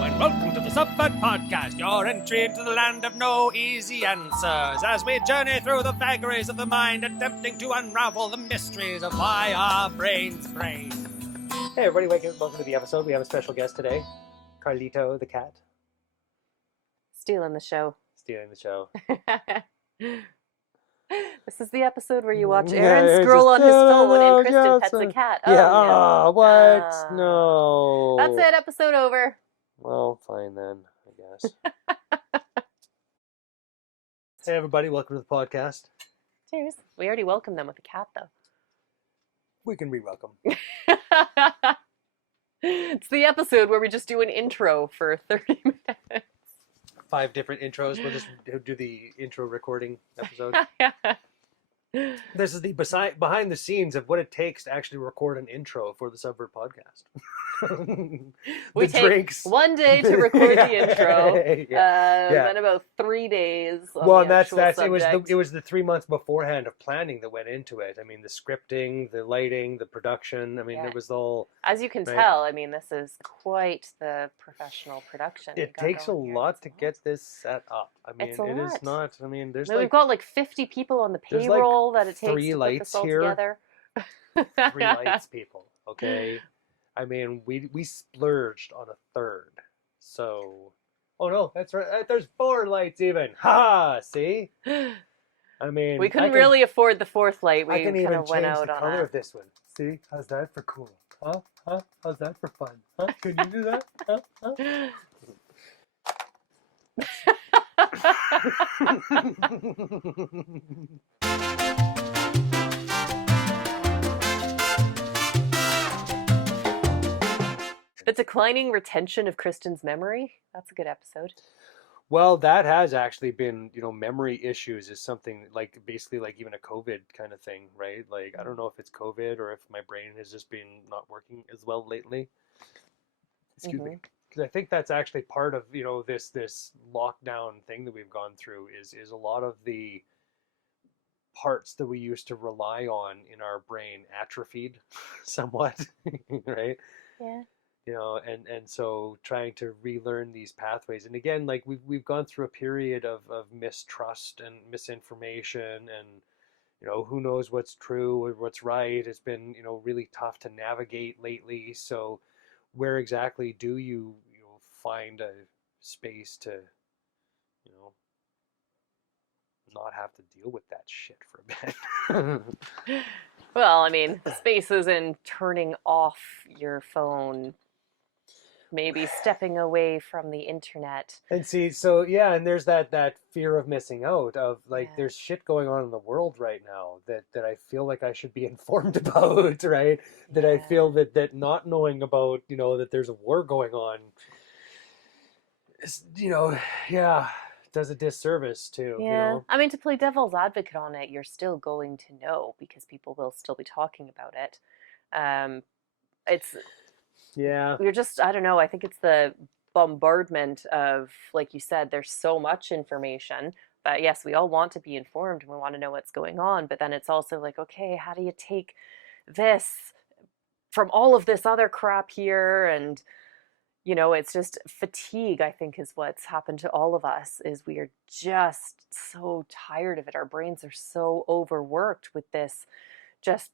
Hello and welcome to the Subvert Podcast, your entry into the land of no easy answers, as we journey through the vagaries of the mind, attempting to unravel the mysteries of why our brains brain. Hey everybody, welcome to the episode. We have a special guest today, Carlito the cat. Stealing the show. This is the episode where you watch Aaron scroll on his phone and Kristen pets a cat. Oh, yeah. Oh, what? No. That's it. Episode over. Well, fine then, I guess. Hey everybody, welcome to the podcast. Cheers. We already welcomed them with a cat, though. We can re-welcome. It's the episode where we just do an intro for 30 minutes. 5 different intros. We'll just do the intro recording episode. This is the behind the scenes of what it takes to actually record an intro for the Subvert Podcast. We take 1 day to record the intro, then about 3 days. On it was the 3 months beforehand of planning that went into it. I mean, the scripting, the lighting, the production. I mean, it was all. As you can tell, I mean, this is quite the professional production. It takes a lot to get this set up. I mean, it is not. I mean, we've got like 50 people on the payroll that it takes to put this all together. 3 lights, people. Okay. I mean, we splurged on a third. So, oh no, that's right. There's 4 lights even. Ha! See? I mean, we couldn't really afford the 4th light. We kind of went change out the on color of this one. See? How's that for cool? Huh? How's that for fun? Huh? Can you do that? The declining retention of Kristen's memory. That's a good episode. Well, that has actually been, memory issues is something like basically like even a COVID kind of thing, right? Like, I don't know if it's COVID or if my brain has just been not working as well lately. Excuse me. Because I think that's actually part of, this lockdown thing that we've gone through is a lot of the parts that we used to rely on in our brain atrophied somewhat, right? Yeah. And so trying to relearn these pathways. And again, like we've gone through a period of mistrust and misinformation and, who knows what's true or what's right. It's been, really tough to navigate lately. So where exactly do you find a space to, not have to deal with that shit for a bit? Well, I mean, spaces in turning off your phone, maybe stepping away from the internet. And see, so yeah, and there's that fear of missing out of like, there's shit going on in the world right now that I feel like I should be informed about, right? That I feel that not knowing about, that there's a war going on, is, does a disservice to, I mean, to play devil's advocate on it, you're still going to know because people will still be talking about it. You're just, I don't know, I think it's the bombardment of, like you said, there's so much information that, yes, we all want to be informed and we want to know what's going on, but then it's also like, okay, how do you take this from all of this other crap here? And it's just fatigue, I think, is what's happened to all of us, is we are just so tired of it. Our brains are so overworked with this just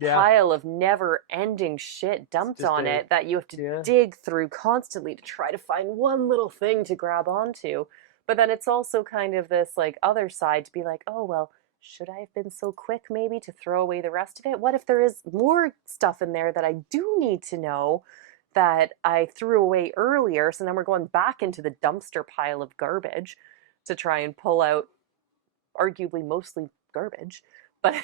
pile of never-ending shit dumped on it that you have to dig through constantly to try to find one little thing to grab onto. But then it's also kind of this like other side to be like, oh, well, should I have been so quick maybe to throw away the rest of it? What if there is more stuff in there that I do need to know that I threw away earlier? So then we're going back into the dumpster pile of garbage to try and pull out arguably mostly garbage, but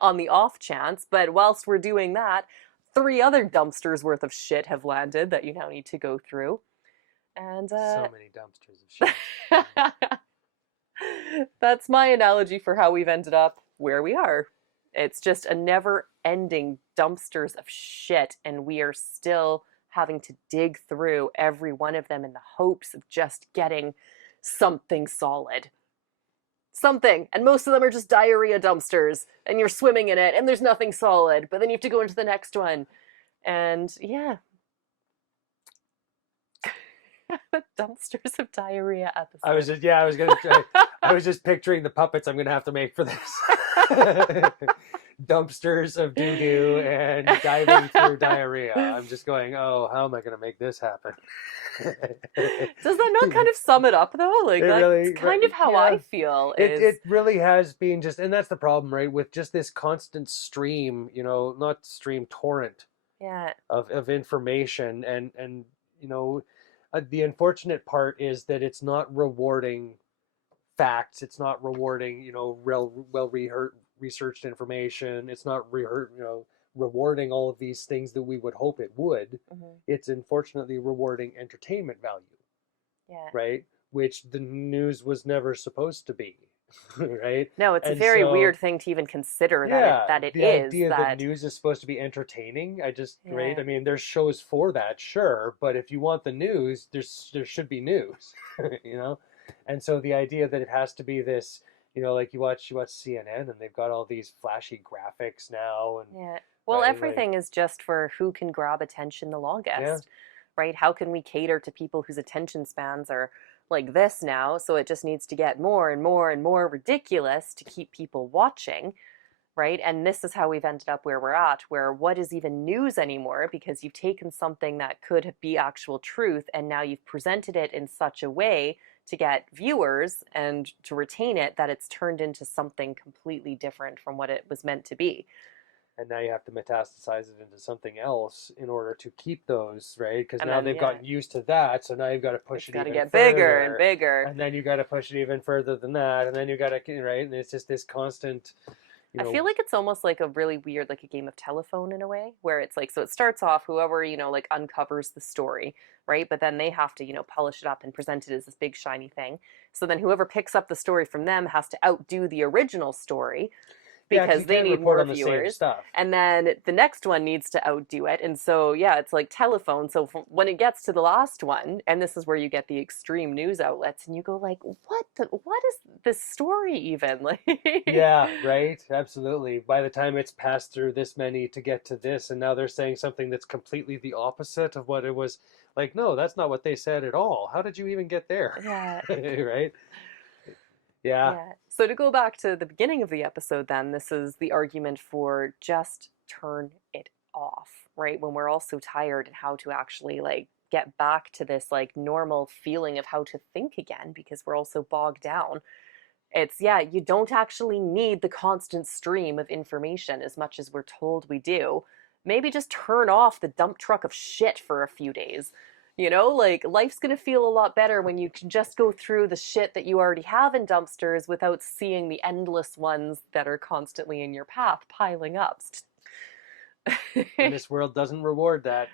on the off chance. But whilst we're doing that, 3 other dumpsters worth of shit have landed that you now need to go through. And so many dumpsters of shit. That's my analogy for how we've ended up where we are. It's just a never-ending dumpsters of shit, and we are still having to dig through every one of them in the hopes of just getting something solid. Something. And most of them are just diarrhea dumpsters, and you're swimming in it, and there's nothing solid, but then you have to go into the next one. And yeah. Dumpsters of diarrhea I was episode. just, yeah, I was gonna try. I was just picturing the puppets I'm gonna have to make for this. Dumpsters of doo doo and diving through diarrhea. I'm just going, oh, how am I gonna make this happen? Does that not kind of sum it up though? It Like that's really, kind of how I yeah. feel It is it really has been just, and that's the problem, right? With just this constant stream, not stream, torrent yeah. of information, and the unfortunate part is that it's not rewarding facts. It's not rewarding, well researched information. It's not rewarding all of these things that we would hope it would. Hmm. It's unfortunately rewarding entertainment value, Yeah. right? Which the news was never supposed to be, right? No, it's a And very so, weird thing to even consider that it yeah, that it the is idea that that. news is supposed to be entertaining, right? Yeah. I mean, there's shows for that, sure, but if you want the news, there should be news, you know? And so the idea that it has to be this, like you watch CNN and they've got all these flashy graphics now, and Yeah. Well, right, like, everything is just for who can grab attention the yeah, longest, right? How can we cater to people whose attention spans are like this now? So it just needs to get more and more and more ridiculous to keep people watching, right? And this is how we've ended up where we're at, where what is even news anymore? Because you've taken something that could be actual truth and now you've presented it in such a way to get viewers and to retain it that it's turned into something completely different from what it was meant to be. and now you have to metastasize it into something else in order to keep those, right? Because And now then, they've yeah, gotten used to that, so now you've got to push it's it got to even get bigger and further, bigger. and then you got to push it even further than that, and then you got to, right? And it's just this constant, I feel like it's almost like a really weird, like a game of telephone in a way, where it's like, so it starts off, whoever, like uncovers the story, right? But then they have to, polish it up and present it as this big shiny thing. So then whoever picks up the story from them has to outdo the original story yeah, because because you they can't need report more on the same viewers. stuff. And then the next one needs to outdo it. And so, yeah, it's like telephone. So when it gets to the last one, and this is where you get the extreme news outlets, and you go like, what is this story even? Like, Yeah, right. Absolutely. By the time it's passed through this many to get to this, and now they're saying something that's completely the opposite of what it was. Like, no, that's not what they said at all. How did you even get there? yeah. Right? Yeah. Yeah. So to go back to the beginning of the episode, then, this is the argument for just turn it off, right? When we're all so tired, and how to actually like get back to this like normal feeling of how to think again because we're all so bogged down. It's, yeah, you don't actually need the constant stream of information as much as we're told we do. Maybe just turn off the dump truck of shit for a few days. Like life's going to feel a lot better when you can just go through the shit that you already have in dumpsters without seeing the endless ones that are constantly in your path piling up. And this world doesn't reward that.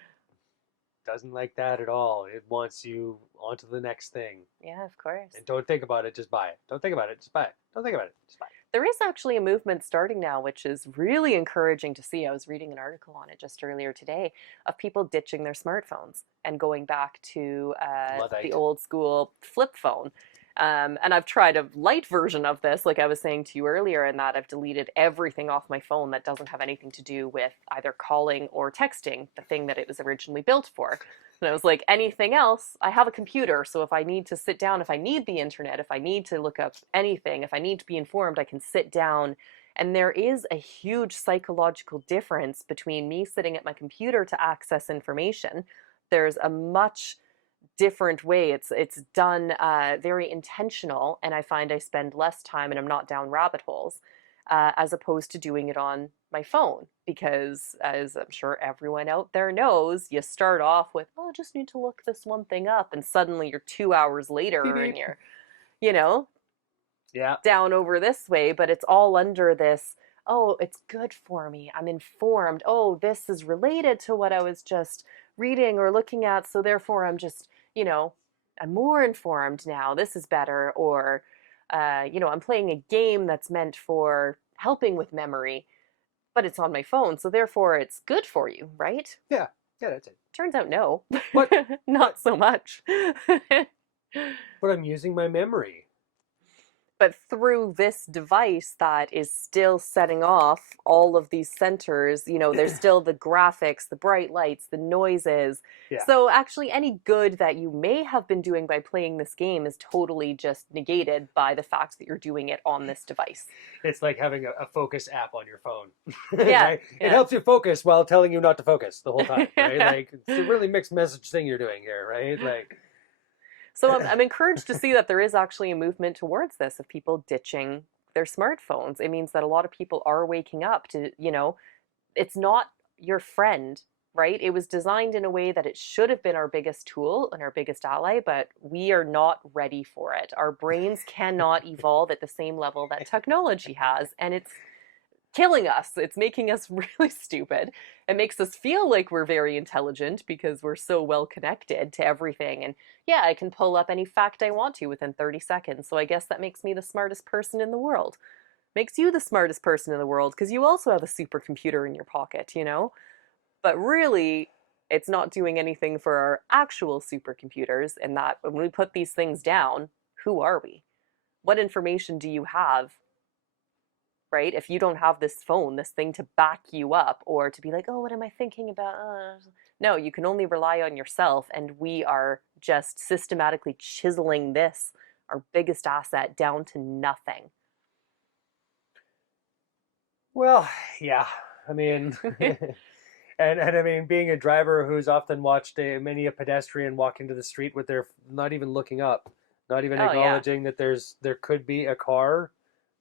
Doesn't like that at all. It wants you onto the next thing. Yeah, of course. And don't think about it, just buy it. Don't think about it, just buy it. Don't think about it, just buy it. There is actually a movement starting now, which is really encouraging to see. I was reading an article on it just earlier today of people ditching their smartphones and going back to the Luddite. old school flip phone. And I've tried a light version of this, like I was saying to you earlier, in that I've deleted everything off my phone that doesn't have anything to do with either calling or texting, the thing that it was originally built for. And I was like, anything else, I have a computer, so if I need to sit down, if I need the internet, if I need to look up anything, if I need to be informed, I can sit down. And there is a huge psychological difference between me sitting at my computer to access information. There's a much different way. It's done very intentional, and I find I spend less time and I'm not down rabbit holes as opposed to doing it on my phone, because as I'm sure everyone out there knows, you start off with, oh, I just need to look this one thing up, and suddenly you're 2 hours Beep, later and beep. you're, you know, Yeah. down over this way, but it's all under this, oh, it's good for me, I'm informed, oh, this is related to what I was just reading or looking at, so therefore I'm just, I'm more informed now, this is better. Or I'm playing a game that's meant for helping with memory, but it's on my phone, so therefore it's good for you, right? Yeah. Yeah, that's it. Turns out no. What? Not so much. But I'm using my memory. But through this device that is still setting off all of these sensors, there's still the graphics, the bright lights, the noises. Yeah. So actually, any good that you may have been doing by playing this game is totally just negated by the fact that you're doing it on this device. It's like having a focus app on your phone, Yeah, right? It yeah. helps you focus while telling you not to focus the whole time, right? Like it's a really mixed message thing you're doing here, right? Like, So I'm encouraged to see that there is actually a movement towards this of people ditching their smartphones. It means that a lot of people are waking up to, it's not your friend, right? It was designed in a way that it should have been our biggest tool and our biggest ally, but we are not ready for it. Our brains cannot evolve at the same level that technology has, and it's killing us. It's making us really stupid. It makes us feel like we're very intelligent because we're so well connected to everything. And yeah, I can pull up any fact I want to within 30 seconds. So I guess that makes me the smartest person in the world. Makes you the smartest person in the world because you also have a supercomputer in your pocket. But really, it's not doing anything for our actual supercomputers. And that when we put these things down, who are we? What information do you have, right? If you don't have this phone, this thing to back you up or to be like, oh, what am I thinking about? No, you can only rely on yourself. And we are just systematically chiseling this, our biggest asset, down to nothing. well, yeah. I mean, and I mean, being a driver who's often watched many a pedestrian walk into the street with their not even looking up, not even Oh, yeah. acknowledging that there could be a car.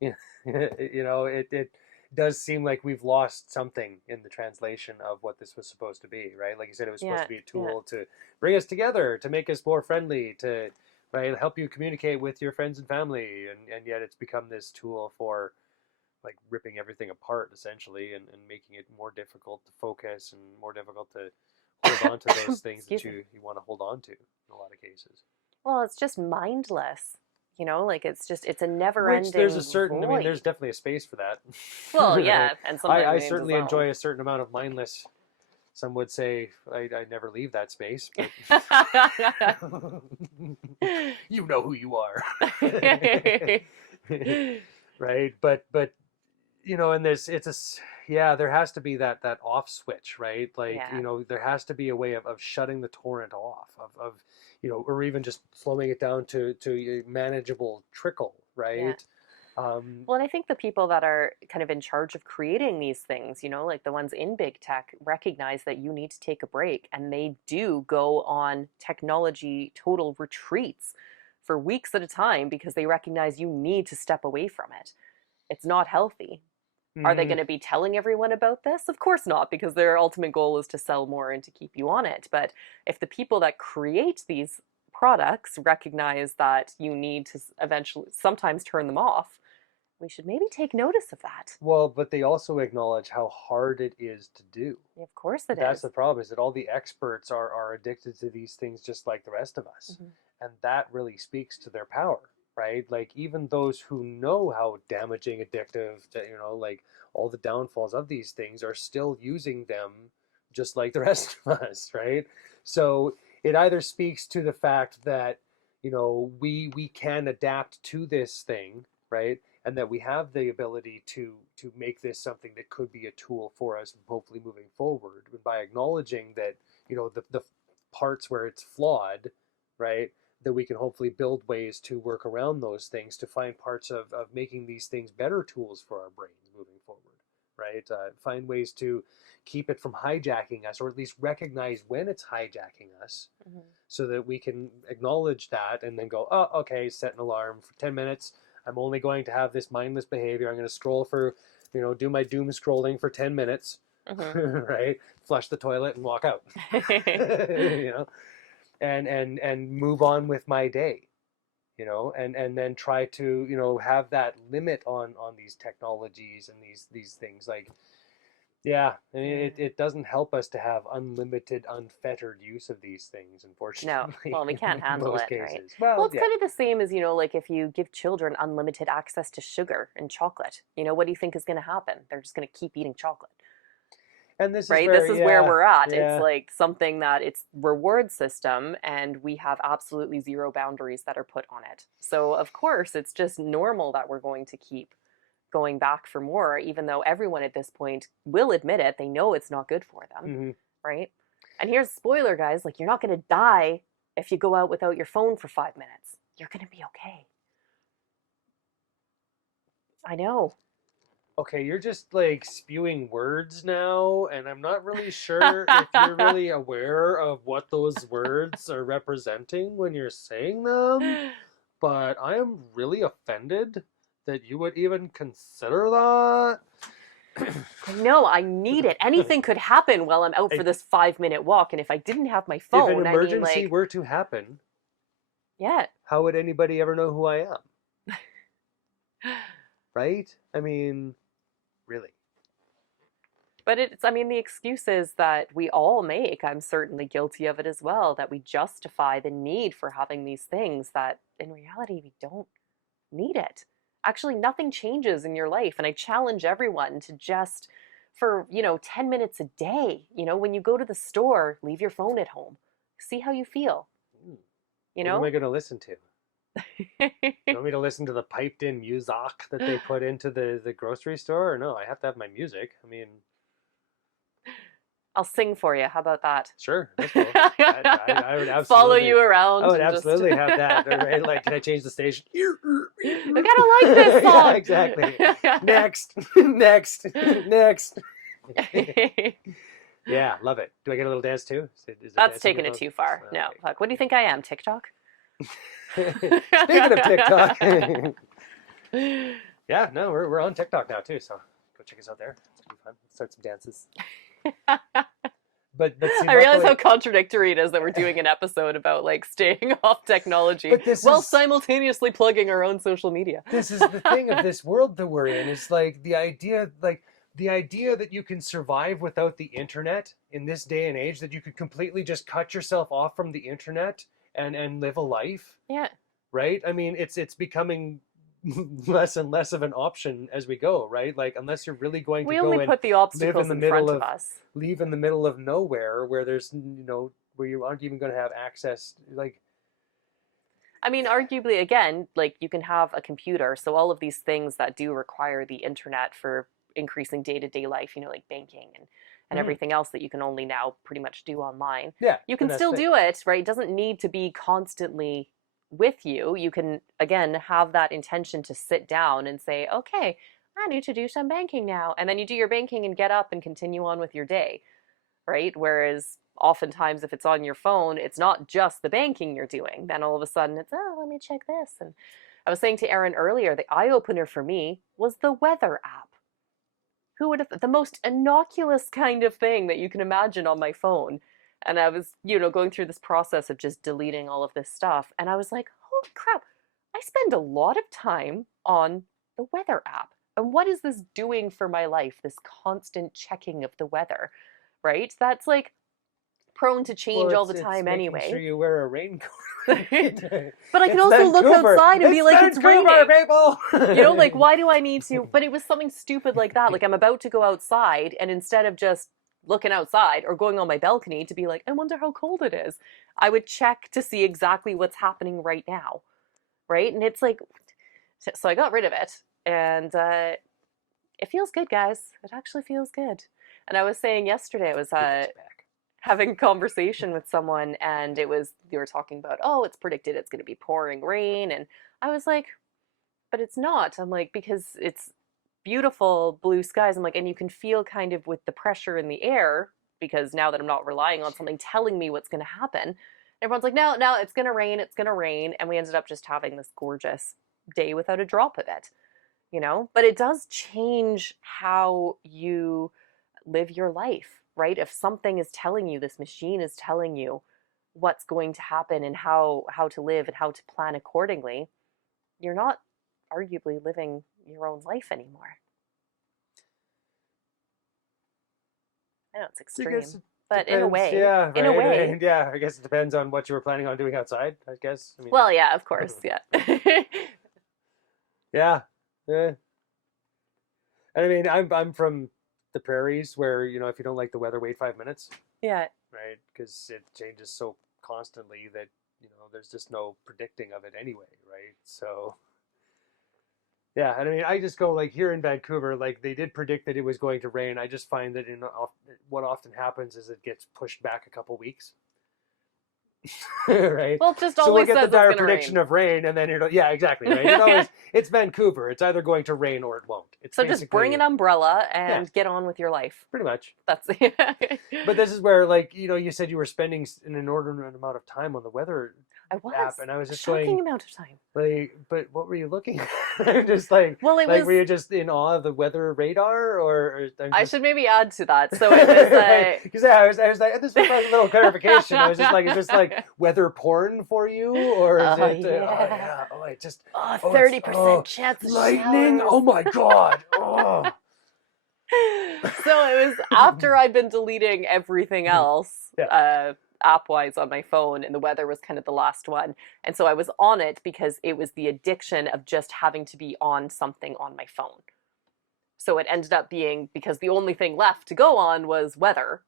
It does seem like we've lost something in the translation of what this was supposed to be, right? Like you said, it was supposed Yeah. to be a Yeah. tool to bring us together, to make us more friendly, to right help you communicate with your friends and family, and yet it's become this tool for like ripping everything apart essentially, and making it more difficult to focus and more difficult to hold on to those things that Excuse me. you want to hold on to in a lot of cases. Well, it's just mindless. Like it's a never Which there's a ending certain, I mean, there's void. definitely a space for that. Well, Right? yeah, and sometimes I games as certainly well. enjoy a certain amount of mindless. Some would say I never leave that space, but you know who you are. Right? But and yeah, there has to be that off switch, right? Like, Yeah. there has to be a way of shutting the torrent off, of or even just slowing it down to a manageable trickle, Yeah. right? Um, Well, and I think the people that are kind of in charge of creating these things, like the ones in big tech, recognize that you need to take a break. And they do go on technology total retreats for weeks at a time because they recognize you need to step away from it. It's not healthy. Are they mm, going to be telling everyone about this? Of course not, because their ultimate goal is to sell more and to keep you on it. But if the people that create these products recognize that you need to eventually sometimes turn them off, we should maybe take notice of that. well, but they also acknowledge how hard it is to do. Of course it That's is. the problem, is that all the experts are addicted to these things just like the rest of us. Mm-hmm. And that really speaks to their power, right? Like even those who know how damaging, addictive, like all the downfalls of these things are still using them just like the rest of us, right? So it either speaks to the fact that, we can adapt to this thing, right? And that we have the ability to make this something that could be a tool for us, hopefully moving forward. And by acknowledging that, the parts where it's flawed, right, that we can hopefully build ways to work around those things, to find parts of making these things better tools for our brains moving forward, right? Find ways to keep it from hijacking us, or at least recognize when it's hijacking us, Mm-hmm. so that we can acknowledge that and then go, oh, okay, set an alarm for 10 minutes. I'm only going to have this mindless behavior. I'm going to scroll for, do my doom scrolling for 10 minutes, Mm-hmm. right? Flush the toilet and walk out, you know, and move on with my day, and then try to, have that limit on these technologies and these things. Like, yeah, I mean, Yeah. it doesn't help us to have unlimited, unfettered use of these things, No, unfortunately, well, we can't in handle most it, right? cases. Well, Well, it's yeah. kind of the same as, like if you give children unlimited access to sugar and chocolate, what do you think is going to happen? They're just going to keep eating chocolate. And this is right? This where, is where yeah, we're at. It's yeah. like something that it's reward system and we have absolutely zero boundaries that are put on it. So of course it's just normal that we're going to keep going back for more, even though everyone at this point will admit it. They know it's not good for them, Hmm. right? And here's a spoiler, guys, like you're not going to die if you go out without your phone for 5 minutes. You're going to be okay. I know. Okay, you're just like spewing words now, and I'm not really sure if you're really aware of what those words are representing when you're saying them, but I am really offended that you would even consider that. I know, I need it. Anything could happen while I'm out for this 5 minute walk. And if I didn't have my If an phone, I mean, emergency like, were to happen, yeah. how would anybody ever know who I am? Right? I mean, really. But it's, I mean, the excuses that we all make, I'm certainly guilty of it as well, that we justify the need for having these things that in reality we don't need it. Actually, nothing changes in your life. And I challenge everyone to just, for, 10 minutes a day, when you go to the store, leave your phone at home. See how you feel, you What am I know? going to listen to? You want me to listen to the piped in music that they put into the grocery store? Or no, I have to have my music. I mean, I'll sing for you. How about that? sure, that's cool. I would Follow absolutely, you I around would and just. absolutely have that. Right? Like, can I change the station? I gotta like this Yeah, song. exactly. Next, next, next. Yeah, love it. Do I get a little dance too? Is there That's dancing taking going it on? too far. Oh, No, fuck. What do you think I am? TikTok? speaking of TikTok, yeah, no, we're on TikTok now too. So go check us out there. It's gonna be fun. Start some dances. But see, I realize luckily, how contradictory it is that we're doing an episode about like staying off technology but while simultaneously plugging our own social media. this is the thing of this world that we're in. Is like the idea that you can survive without the internet in this day and age, that you could completely just cut yourself off from the internet and live a life. Yeah. Right? I mean, it's becoming less and less of an option as we go, right? Like, unless you're really going to We go only and put the live in obstacles the in middle front of of us. leave in the middle of nowhere where there's where you aren't even going to have access, like. I mean, arguably, again, like you can have a computer. So all of these things that do require the internet for increasing day-to-day life, like banking and Mhm. everything else that you can only now pretty much do online. Yeah, You and can that's still the thing. do it, right? It doesn't need to be constantly with you. You can, again, have that intention to sit down and say, okay, I need to do some banking now. And then you do your banking and get up and continue on with your day, right? Whereas oftentimes if it's on your phone, it's not just the banking you're doing. Then all of a sudden it's, oh, let me check this. And I was saying to Erin earlier, the eye opener for me was the weather app. Who would have the most innocuous kind of thing that you can imagine on my phone? And I was, going through this process of just deleting all of this stuff. And I was like, holy crap, I spend a lot of time on the weather app. And what is this doing for my life? This constant checking of the weather, right? That's like prone to Well, change all the it's time making sure anyway. you wear a raincoat. But I can It's also look Vancouver. outside and be like, it's Vancouver, raining. people. Like, why do I need to? But it was something stupid like that. Like, I'm about to go outside, and instead of just looking outside or going on my balcony to be like, I wonder how cold it is, I would check to see exactly what's happening right now. Right. And it's like, so I got rid of it. And it feels good, guys. It actually feels good. And I was saying yesterday, I was having a conversation with someone, and they were talking about, oh, it's predicted it's going to be pouring rain. And I was like, but it's not. I'm like, because it's beautiful blue skies. I'm like, and you can feel kind of with the pressure in the air, because now that I'm not relying on something telling me what's going to happen, everyone's like, no, no, it's going to rain. It's going to rain. And we ended up just having this gorgeous day without a drop of it. But it does change how you live your life, right? If something is telling you, this machine is telling you what's going to happen and how to live and how to plan accordingly, you're not arguably living your own life anymore. I know it's extreme, but in a Depends, way, yeah, in a right. way. Yeah, I guess it depends on what you were planning on doing outside. I guess. I mean, Well, yeah, of course, yeah. yeah, yeah. And I mean, I'm from the prairies where, if you don't like the weather, wait 5 minutes, Yeah. right? Because it changes so constantly that, there's just no predicting of it anyway, right? So, yeah, and I mean, I just go like here in Vancouver, like they did predict that it was going to rain. I just find that what often happens is it gets pushed back a couple weeks. Right? Well, it just So we'll always get says the it's dire gonna prediction rain. of rain, and then yeah, exactly, right? It's Vancouver. It's either going to rain or it won't. It's So just bring an basically, umbrella yeah, and get on with your life. pretty much. That's But this is where, like, you said you were spending an inordinate amount of time on the weather I was app, and I was a just shocking going, amount of time. like, but what were you looking at? I'm just like, Well, it like, was. were you just in awe of the weather radar, or I'm I just, should maybe add to that. So it was. because yeah, I was like, this was a little clarification. I was just like, is this like weather porn for you, or is Oh it? yeah. Oh yeah. Oh, it just. Oh, Oh, 30% chance of lightning. showers. Oh my god. Oh. So it was after I'd been deleting everything else, Yeah. app-wise on my phone, and the weather was kind of the last one. And so I was on it because it was the addiction of just having to be on something on my phone. So it ended up being, because the only thing left to go on was weather,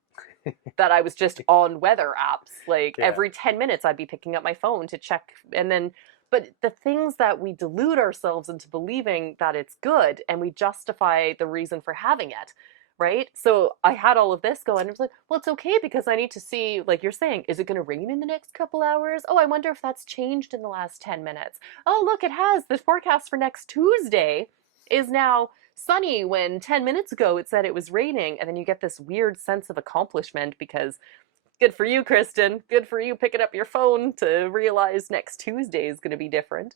that I was just on weather apps. Like every 10 minutes I'd be picking up my phone to check, and then but the things that we delude ourselves into believing that it's good, and we justify the reason for having it, right? So I had all of this going. I was like, well, it's okay because I need to see, like you're saying, is it going to rain in the next couple hours? Oh, I wonder if that's changed in the last 10 minutes. Oh, look, it has. The forecast for next Tuesday is now sunny when 10 minutes ago it said it was raining. And then you get this weird sense of accomplishment because good for you, Kristen. Good for you picking up your phone to realize next Tuesday is going to be different.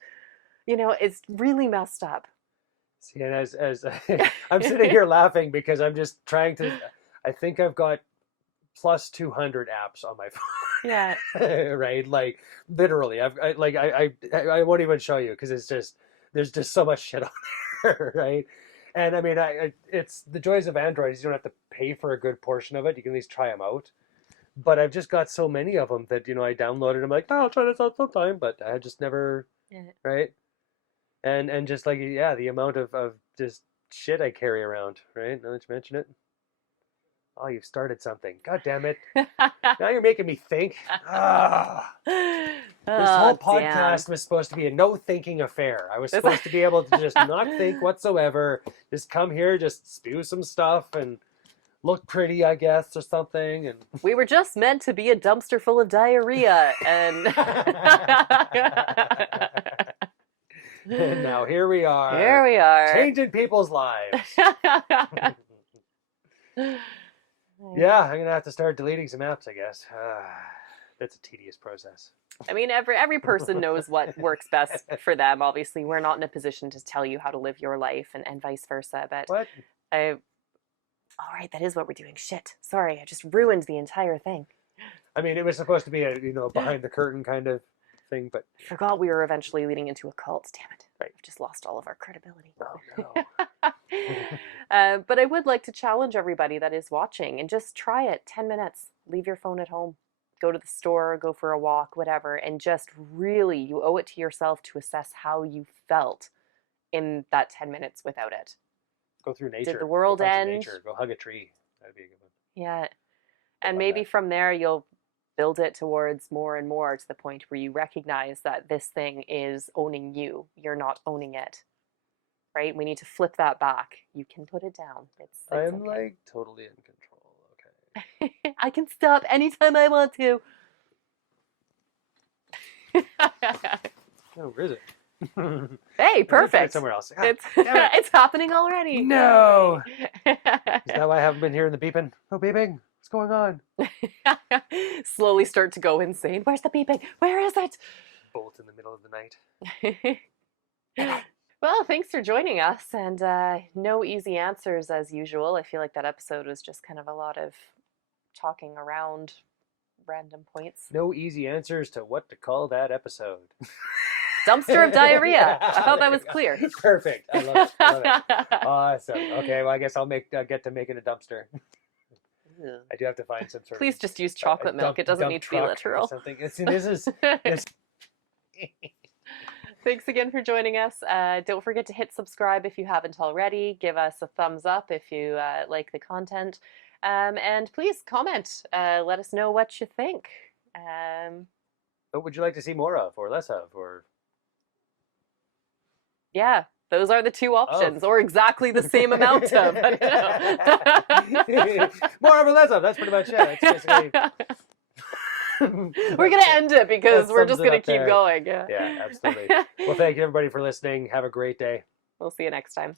It's really messed up. See, and as I'm sitting here laughing because I'm just trying to. I think I've got plus 200 apps on my phone. Yeah. Right, like literally, I won't even show you because there's just so much shit on there, right? And I mean, it's the joys of Android is you don't have to pay for a good portion of it. You can at least try them out. But I've just got so many of them that I downloaded. I'm like, oh, I'll try this out sometime, but I just never, right? And just like the amount of just shit I carry around, right? Now that you mention it, oh, you've started something. God damn it! Now you're making me think. Ah. This whole podcast was supposed to be a no thinking affair. I was supposed to be able to just not think whatsoever, just come here, just spew some stuff and look pretty, I guess, or something. And we were just meant to be a dumpster full of diarrhea, and and now here we are. Here we are. Changing people's lives. Yeah, I'm going to have to start deleting some apps, I guess. That's a tedious process. I mean, every person knows what works best for them. Obviously, we're not in a position to tell you how to live your life and vice versa. But what? All right, that is what we're doing. Shit. Sorry, I just ruined the entire thing. I mean, it was supposed to be a, behind the curtain kind of thing, but... I forgot we were eventually leading into a cult. Damn it. Right. We've just lost all of our credibility. Oh, no. But I would like to challenge everybody that is watching and just try it. 10 minutes. Leave your phone at home. Go to the store, go for a walk, whatever. And just really, you owe it to yourself to assess how you felt in that 10 minutes without it. Go through nature. Did the world end? Nature. Go hug a tree. That'd be a good one. Yeah. And maybe from there you'll build it towards more and more to the point where you recognize that this thing is owning you. You're not owning it. Right? We need to flip that back. You can put it down. I'm okay. like totally in control. Okay. I can stop anytime I want to. Oh, where is it? Hey, perfect. Somewhere else. It's happening already. No. Is that why I haven't been hearing the beeping? No beeping. What's going on? Slowly start to go insane. Where's the beeping? Where is it? Bolt in the middle of the night. Well, thanks for joining us, and no easy answers as usual. I feel like that episode was just kind of a lot of talking around random points. No easy answers to what to call that episode. Dumpster of diarrhea. I thought that was clear. Perfect. I love it. I love it. Awesome. Okay, well, I guess I'll get to making a dumpster. I do have to find some sort Please just use chocolate milk. It doesn't need to be literal. Something. See, this is... Thanks again for joining us. Don't forget to hit subscribe if you haven't already. Give us a thumbs up if you like the content. And please comment. Let us know what you think. What would you like to see more of or less of? Or yeah, those are the two of? options, or exactly the same amount of. I don't know. More of or less of. That's pretty much it. It's basically. We're going to end it because That we're sums just it going to up keep there. going. Yeah. Yeah, absolutely. Well, thank you everybody for listening. Have a great day. We'll see you next time.